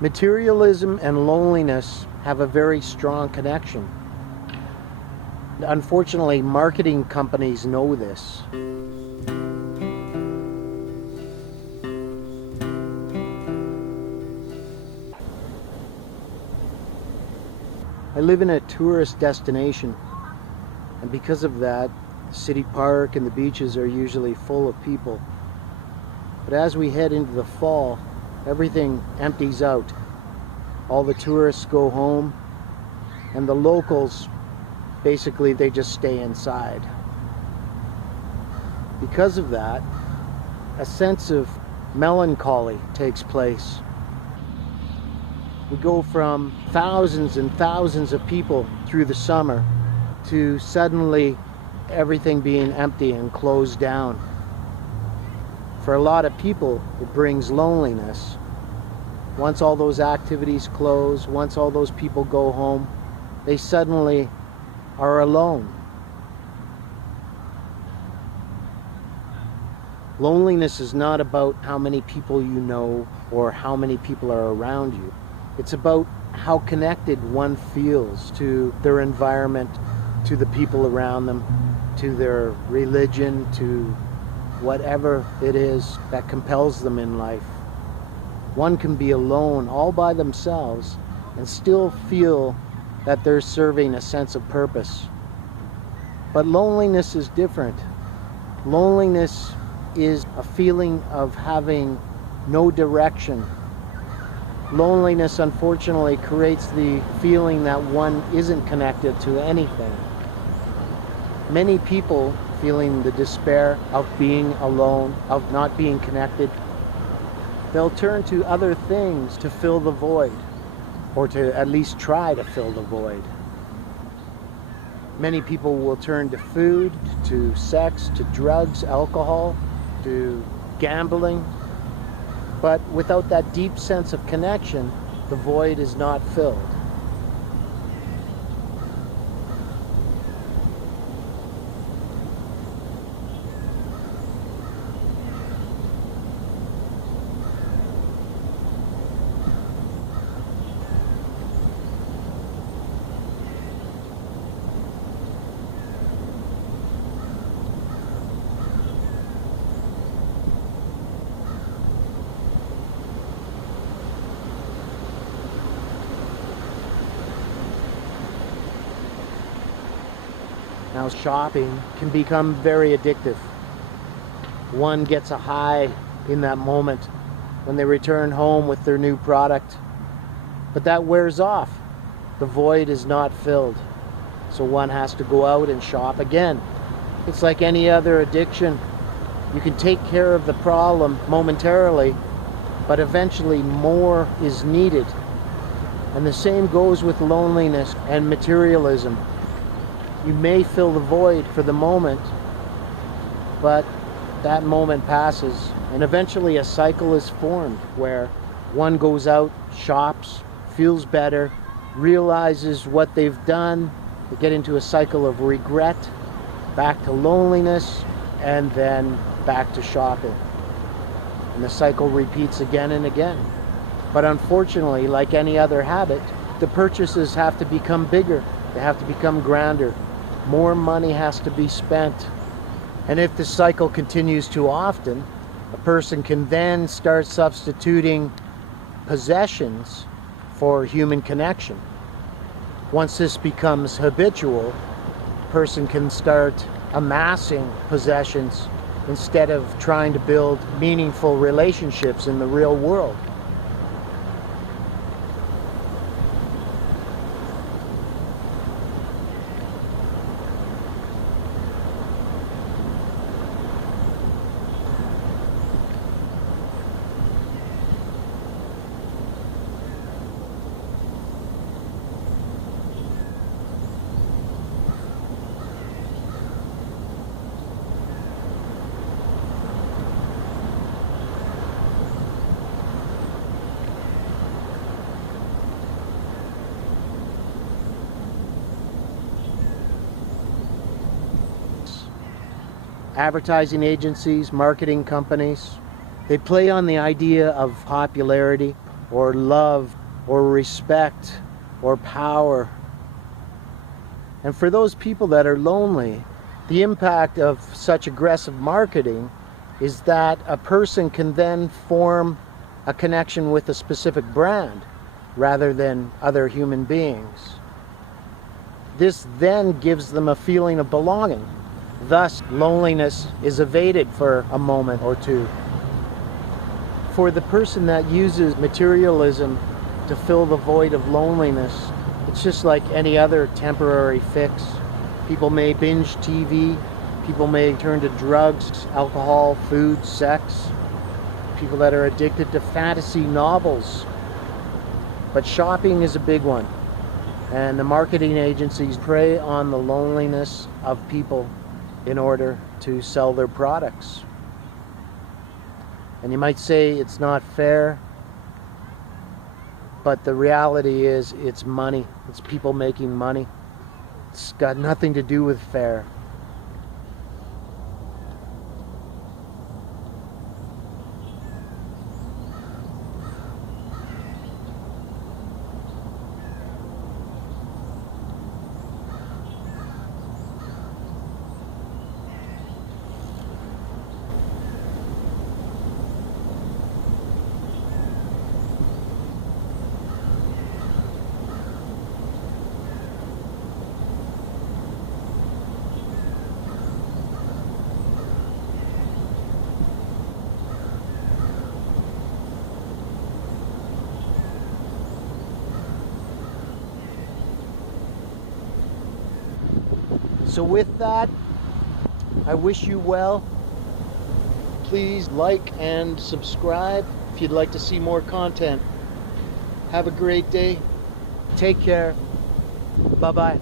Materialism and loneliness have a very strong connection. Unfortunately, marketing companies know this. I live in a tourist destination, and because of that, City Park and the beaches are usually full of people. But as we head into the fall, everything empties out. All the tourists go home, and the locals, basically, they just stay inside. Because of that, a sense of melancholy takes place. We go from thousands and thousands of people through the summer to suddenly everything being empty and closed down. For a lot of people, it brings loneliness. Once all those activities close, once all those people go home, they suddenly are alone. Loneliness is not about how many people you know or how many people are around you. It's about how connected one feels to their environment, to the people around them, to their religion, to whatever it is that compels them in life. One can be alone all by themselves and still feel that they're serving a sense of purpose. But loneliness is different. Loneliness is a feeling of having no direction. Loneliness, unfortunately, creates the feeling that one isn't connected to anything. Many people feeling the despair of being alone, of not being connected, they'll turn to other things to fill the void, or to at least try to fill the void. Many people will turn to food, to sex, to drugs, alcohol, to gambling. But without that deep sense of connection, the void is not filled. Now, shopping can become very addictive. One gets a high in that moment when they return home with their new product, but that wears off. The void is not filled, so one has to go out and shop again. It's like any other addiction. You can take care of the problem momentarily, but eventually more is needed. And the same goes with loneliness and materialism. You may fill the void for the moment, but that moment passes, and eventually a cycle is formed where one goes out, shops, feels better, realizes what they've done. They get into a cycle of regret, back to loneliness, and then back to shopping. And the cycle repeats again and again. But unfortunately, like any other habit, the purchases have to become bigger. They have to become grander. More money has to be spent. And if the cycle continues too often, a person can then start substituting possessions for human connection. Once this becomes habitual, a person can start amassing possessions instead of trying to build meaningful relationships in the real world. Advertising agencies, marketing companies, they play on the idea of popularity. or love or respect or power. And for those people that are lonely, the impact of such aggressive marketing is that a person can then form a connection with a specific brand rather than other human beings. This then gives them a feeling of belonging. Thus, loneliness is evaded for a moment or two. For the person that uses materialism to fill the void of loneliness, it's just like any other temporary fix. People may binge TV, people may turn to drugs, alcohol, food, sex, people that are addicted to fantasy novels. But shopping is a big one. And the marketing agencies prey on the loneliness of people in order to sell their products. And you might say it's not fair, but the reality is it's money. It's people making money. It's got nothing to do with fair. So with that, I wish you well. Please like and subscribe if you'd like to see more content. Have a great day. Take care. Bye-bye.